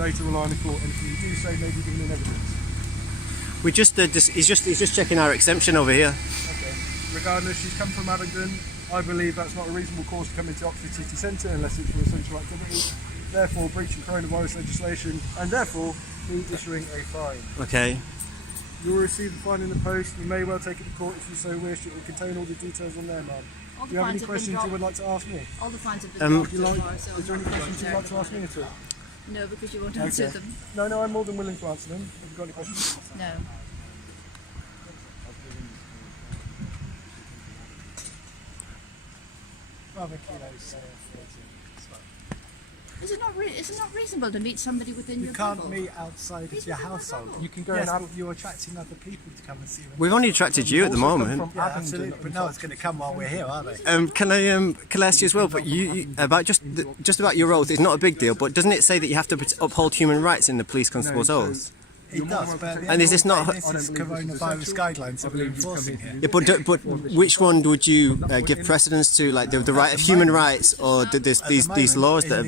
later rely on the court anything you do say may be given in evidence. We just, he's just checking our exemption over here. Okay. Regardless, she's come from Abingdon. I believe that's not a reasonable cause to come into Oxford City Centre unless it's for essential activity. Therefore, breaching coronavirus legislation, and therefore, me issuing a fine. Okay. You will receive the fine in the post. You may well take it to court if you so wish. It will contain all the details on there, ma'am. Do you have any questions you would like to ask me? All the fines have been dropped so far, so is there any questions you'd like to ask me at all? No, because you won't answer them. No, I'm more than willing to answer them. Have you got any questions? No. Is it not reasonable to meet somebody within your bubble? You can't meet outside of your household. You can go Yes, and but you're attracting other people to come and see you. We've only attracted you at the moment. Yeah, absolutely, but no one's going to come while we're here, are they? Can I ask you as well? But you about just about your oath. It's not a big deal, but doesn't it say that you have to uphold human rights in the police constable's oath? It does, but And is this not? this is coronavirus guidelines that we're enforcing here. Yeah, but which one would you give precedence to, like the right of human rights, or these laws that?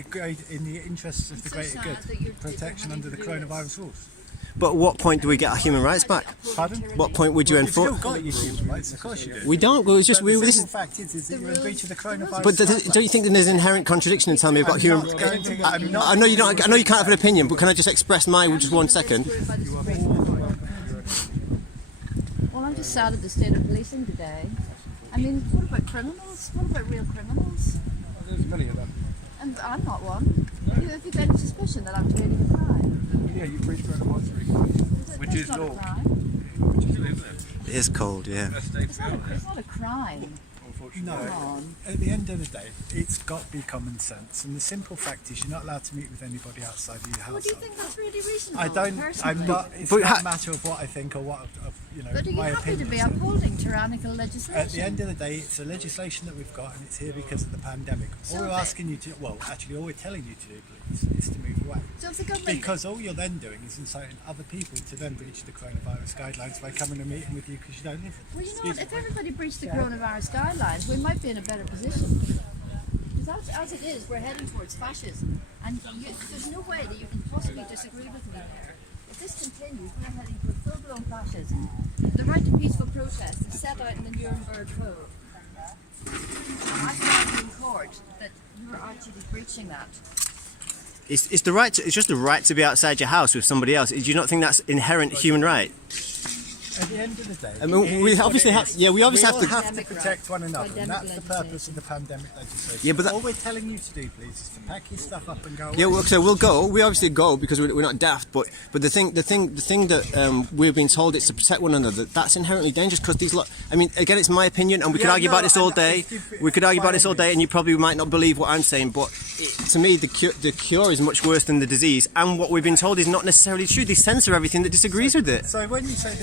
In the interests of the greater good, protection under the coronavirus rules. But at what point do we get our human rights back? Pardon? What point would you You've still enforce? got your human rights, of course you do. We don't. Well, it's just But we. the This simple is, fact is that you're in breach of the coronavirus. but don't you think that there's an inherent contradiction in telling me about human? I know you don't. I know you can't have an opinion, but can I just express mine just 1 second? Well, I'm just sad at the state of policing today. I mean, what about criminals? What about real criminals? There's many of them. And I'm not one. Have you got any suspicion that I'm committing a crime? Yeah, you breach coronavirus. Which is not a crime. It is cold, yeah. It's not a crime. No, Come on. at the end of the day, it's got to be common sense. And the simple fact is, you're not allowed to meet with anybody outside of your Well, do you household. think that's really reasonable? I don't. Personally? I'm not. It's But not ha- a matter of what I think or what of But are you my happy to opinion. be upholding tyrannical legislation? At the end of the day, it's a legislation that we've got, and it's here because of the pandemic. So All we're the- asking you to, well, actually, all we're telling you to do, please, is to move away. So if the government... Because all you're then doing is inciting other people to then breach the coronavirus guidelines by coming and meeting with you because you don't live with them. Well, you know what? If everybody breached the coronavirus guidelines, we might be in a better position. Because as it is, we're heading towards fascism. And there's no way that you can possibly disagree with me there. If this continues, we're heading for full-blown fascism. The right to peaceful protest is set out in the Nuremberg Code. I stand in court that you're actually breaching that. It's the right. It's just the right to be outside your house with somebody else. Do you not think that's inherent human right? At the end of the day, I mean, it we is what obviously it have. is. Yeah, we obviously all have to. have to protect one another, and Pandemic that's the purpose of the pandemic legislation. Yeah, but that- all we're telling you to do, please, is to pack your stuff up and go away. Yeah, well, so we'll go. We obviously go because we're not daft. But the thing that we're being told is to protect one another. That's inherently dangerous because these lot. I mean, again, it's my opinion, and we could Yeah, argue no, about this all and day. if- We could argue by about this all day, and you probably might not believe what I'm saying. But to me, the cure is much worse than the disease, and what we've been told is not necessarily true. They censor everything that disagrees with it. So when you say,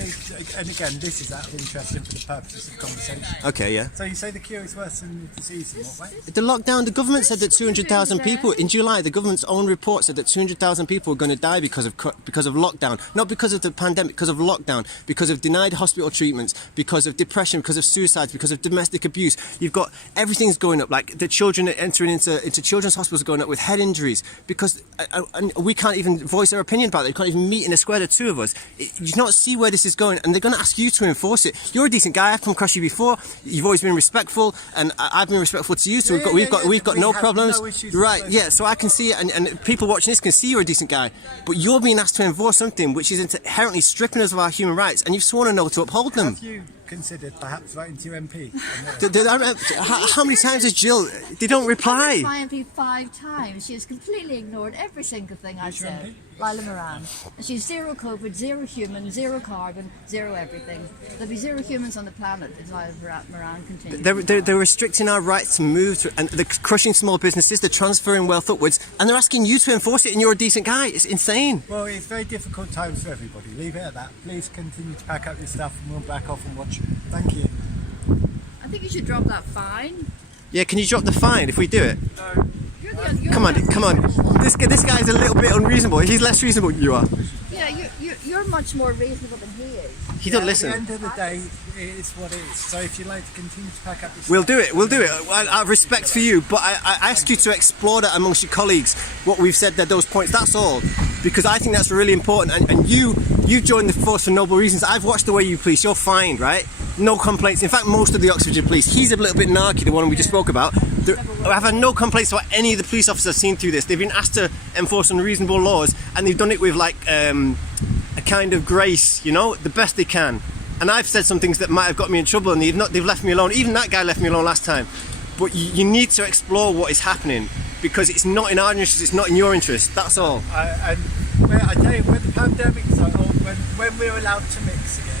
and again, this is out of interest and for the purposes of conversation. Okay, yeah. So you say the cure is worse than the disease in what way? The lockdown, the government said that 200,000 people in July. The government's own report said that 200,000 people are going to die because of lockdown, not because of the pandemic, because of lockdown, because of denied hospital treatments, because of depression, because of suicides, because of domestic abuse. You've got everything's going up. Like the children entering into children's hospitals are going up with head injuries because and we can't even voice our opinion about it. You can't even meet in a square, the two of us. You do not see where this is going, and they're going to ask you to enforce it. You're a decent guy. I've come across you before. You've always been respectful, and I've been respectful to you. So we've got We no have problems. no issues Right? with Yeah. So I can see it, and people watching this can see you're a decent guy. But you're being asked to enforce something which is inherently stripping us of our human rights, and you've sworn an oath to uphold them. Have you considered perhaps writing to your MP? How many times has Jill? They don't reply. My MP 5 times. She has completely ignored every single thing I Who's your said. MP? Lila Moran. And she's zero COVID, zero human, zero carbon, zero everything. There'll be zero humans on the planet if Lila Moran continues. They're restricting our rights to move, and they're crushing small businesses. They're transferring wealth upwards, and they're asking you to enforce it. And you're a decent guy. It's insane. Well, it's very difficult times for everybody. Leave it at that. Please continue to pack up your stuff, and we'll back off and watch you. Thank you. I think you should drop that fine. Yeah, can you drop the fine if we do it? You're Come on. This guy's a little bit unreasonable. He's less reasonable than you are. Yeah, you're you're much more reasonable than he is. He don't At listen. the end of the day, it is what it is. So if you'd like to continue to pack up your We'll stuff, do it. We'll do it. I have respect for you, but I ask you to explore that amongst your colleagues. What we've said there, those points. That's all, because I think that's really important. And you joined the force for noble reasons. I've watched the way you police. You're fine, right? No complaints. In fact, most of the Oxfordshire police. He's a little bit narky, the one we just spoke about. I've had no complaints about any of the police officers I've seen through this. They've been asked to enforce unreasonable laws, and they've done it with like a kind of grace, you know, the best they can. And I've said some things that might have got me in trouble, and they've left me alone. Even that guy left me alone last time. But you need to explore what is happening, because it's not in our interest, it's not in your interest. That's all. I tell you, when the pandemic's over, when we're allowed to mix again,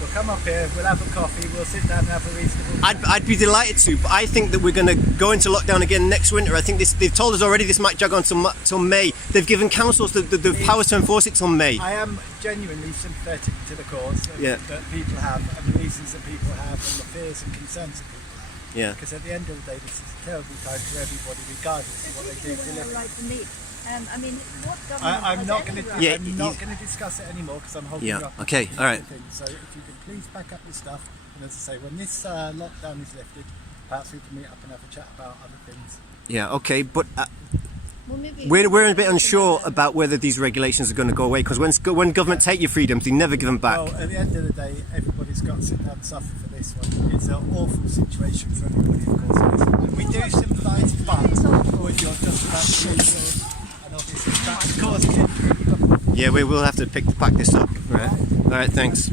we'll come up here, we'll have a coffee, we'll sit down and have a reasonable chat. I'd be delighted to, but I think that we're going to go into lockdown again next winter. I think they've told us already this might drag on till May. They've given councils the powers to enforce it till May. I am genuinely sympathetic to the cause Yeah. that people have, and the reasons that people have, and the fears and concerns that people have. Yeah. Because at the end of the day, this is a terrible time for everybody, regardless of what they do for a People have a living. right to meet. I mean, what government I'm has not any going to. right? Yeah, I'm not going to discuss it anymore because I'm holding Yeah, up. okay, all right. So if you can please pack up your stuff, and as I say, when this lockdown is lifted, perhaps we can meet up and have a chat about other things. Yeah, okay, but Well, maybe we're a bit unsure about whether these regulations are going to go away, because when government take your freedoms, they never give them back. Well, at the end of the day, everybody's got to sit down and suffer for this one. It's an awful situation for everybody, of course. It is. And we do sympathise, but when you're just about to lose yours, and obviously that's causing injury. Yeah, we will have to pack this up. Right. All right, thanks.